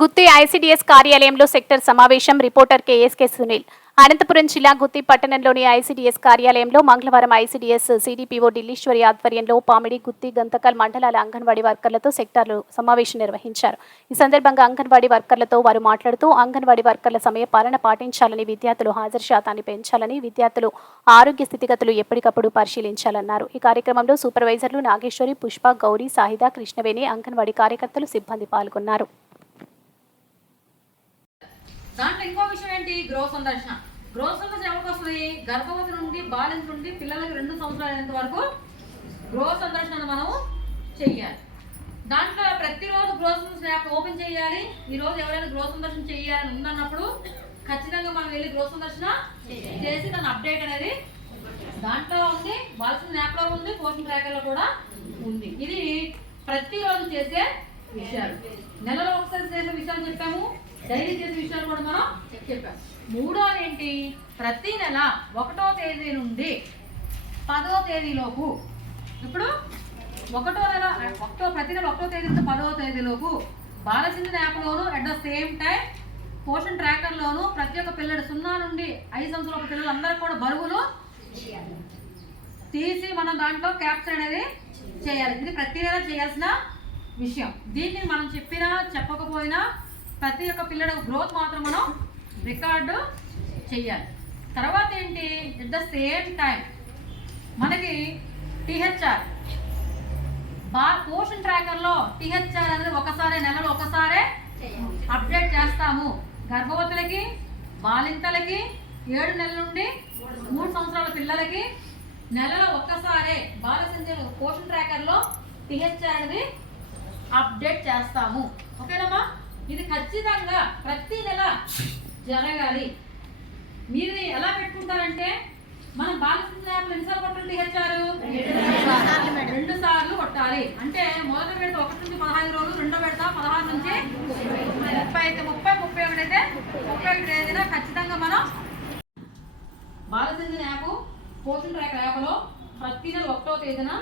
గుత్తి ICDS కార్యాలయంలో sector సమావేశం reporter KSK Sunil. Anantapur జిల్లా గుత్తి పట్టణంలోని ఐసీడీఎస్ కార్యాలయంలో మంగళవారం ఐసీడీఎస్ సిడిపిఓ ఢిల్లీశ్వరి ఆధ్వర్యంలో పామిడి గుత్తి గంతకల్ మండలాల అంగన్వాడీ వర్కర్లతో సెక్టార్లు సమావేశం నిర్వహించారు. ఈ సందర్భంగా అంగన్వాడీ వర్కర్లతో వారు మాట్లాడుతూ అంగన్వాడీ వర్కర్ల సమయ పాలన పాటించాలని విద్యార్థులు హాజరు శాతాన్ని పెంచాలని విద్యార్థులు ఆరోగ్య స్థితిగతులు ఎప్పటికప్పుడు పరిశీలించాలన్నారు. ఈ కార్యక్రమంలో సూపర్వైజర్లు నాగేశ్వరి పుష్ప గౌరీ సాహిద కృష్ణవేణి అంగన్వాడీ కార్యకర్తలు సిబ్బంది పాల్గొన్నారు. దాంట్లో ఇంకో విషయం ఏంటి? గృహ సందర్శన. గృహ సందర్శన ఎవరికి వస్తుంది? గర్భవతి నుండి బాలింత నుండి పిల్లలకి రెండు సంవత్సరాలు అయినంత వరకు గృహ సందర్శన మనం చెయ్యాలి. దాంట్లో ప్రతిరోజు గృహ సందర్శన యాప్ ఓపెన్ చేయాలి. ఈ రోజు ఎవరైనా గృహ సందర్శన చేయాలని ఉందన్నప్పుడు ఖచ్చితంగా మనం వెళ్ళి గృహ సందర్శన చేసి దాని అప్డేట్ అనేది దాంట్లో ఉంది. వాల్సిన యాప్లో ఉంది. పోషన్ ట్రాకర్లో కూడా ఉంది. ఇది ప్రతిరోజు చేసే విషయాలు. నెలలో ఒకసారి చేసే విషయాలు చెప్పాము. డైలీ చేసే విషయాలు కూడా మనం చెప్పాము మూడోది ఏంటి? ప్రతి నెల ఒకటో తేదీ నుండి పదో తేదీలోపు ఇప్పుడు ఒకటో నెల ఒకటో ప్రతి నెల ఒకటో తేదీ నుండి పదవ తేదీలోపు Balachandra యాప్లోను at the same time Poshan ట్రాకర్లోను ప్రతి ఒక్క పిల్లడు సున్నా నుండి ఐదు సంవత్సరాల పిల్లలందరూ కూడా బరువులు తీసి మనం దాంట్లో క్యాప్చర్ అనేది చేయాలి. ఇది ప్రతి నెల చేయాల్సిన విషయం. దీన్ని మనం చెప్పినా చెప్పకపోయినా ప్రతి ఒక్క పిల్లల గ్రోత్ మాత్రం మనం రికార్డు చెయ్యాలి. తర్వాత ఏంటి? ఎట్ ద సేమ్ టైం మనకి టీహెచ్ఆర్ బా పోషన్ ట్రాకర్లో టీహెచ్ఆర్ అనేది ఒకసారి నెలలో ఒకసారే అప్డేట్ చేస్తాము. గర్భవతులకి బాలింతలకి ఏడు నెలల నుండి మూడు సంవత్సరాల పిల్లలకి నెలలో ఒక్కసారే బాలసంజన పోషన్ ట్రాకర్లో టిహెచ్ఆర్ అనేది అప్డేట్ చేస్తాము. ఓకేనమ్మా ఇది ఖచ్చితంగా ప్రతి నెల జరగాలి. మీరు ఎలా పెట్టుకుంటారంటే మనం బాలసంజన యాప్లో ఎన్నిసార్లు కొట్టాలి టిహెచ్ఆర్? రెండు సార్లు కొట్టాలి. అంటే మొదటి విడత ఒకటి నుంచి పదహైదు రోజులు రెండో విడత పదహారు నుంచి ముప్పై అయితే ముప్పై ముప్పై ఒకటి అయితే ముప్పై ఒకటి తేదీన ఖచ్చితంగా మనం బాలచంద్ర యాప్ పోషన్ ట్రాక్ యాప్లో ప్రతి నెల ఒకటో తేదీన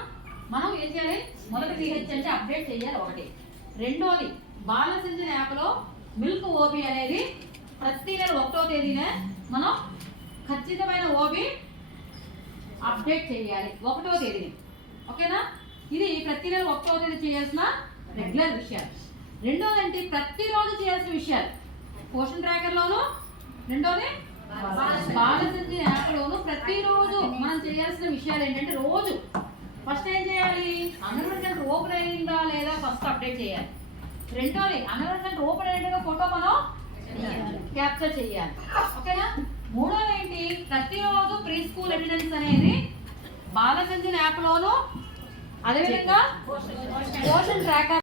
మనం ఏం చేయాలి? మొదటి పిహెచ్ అంటే అప్డేట్ చేయాలి ఒకటి. రెండోది బాలచంద్ర యాప్లో మిల్క్ ఓబీ అనేది ప్రతి నెల ఒకటో తేదీన మనం ఖచ్చితమైన ఓబీ అప్డేట్ చేయాలి. ఒకటో తేదీని. ఓకేనా? ఇది ప్రతి నెల ఒకటో తేదీ చేయాల్సిన రెగ్యులర్ విషయాలు. రెండోది ఏంటి ప్రతిరోజు చేయాల్సిన విషయాలు. పోషన్ ట్రాకర్లోను రెండోది బాలసంజి యాప్లోను ప్రతిరోజు మనం చేయాల్సిన విషయాలు ఏంటంటే రోజు. ఫస్ట్ ఏం చేయాలి? అంగన్వాడీ సెంటర్ ఓపెన్ అయిందా లేదా? ఫస్ట్ అప్డేట్ చేయాలి. రెండోది అంగన్వాడీ సెంటర్ ఓపెన్ అయినట్టుగా ఫోటో మనం క్యాప్చర్ చేయాలి. ఓకేనా? మూడోది ఏంటి? ప్రతిరోజు ప్రీ స్కూల్ ఎవిడెన్స్ అనేది బాలసంజన్ యాప్లోను అదేవిధంగా పోషన్ ట్రాకర్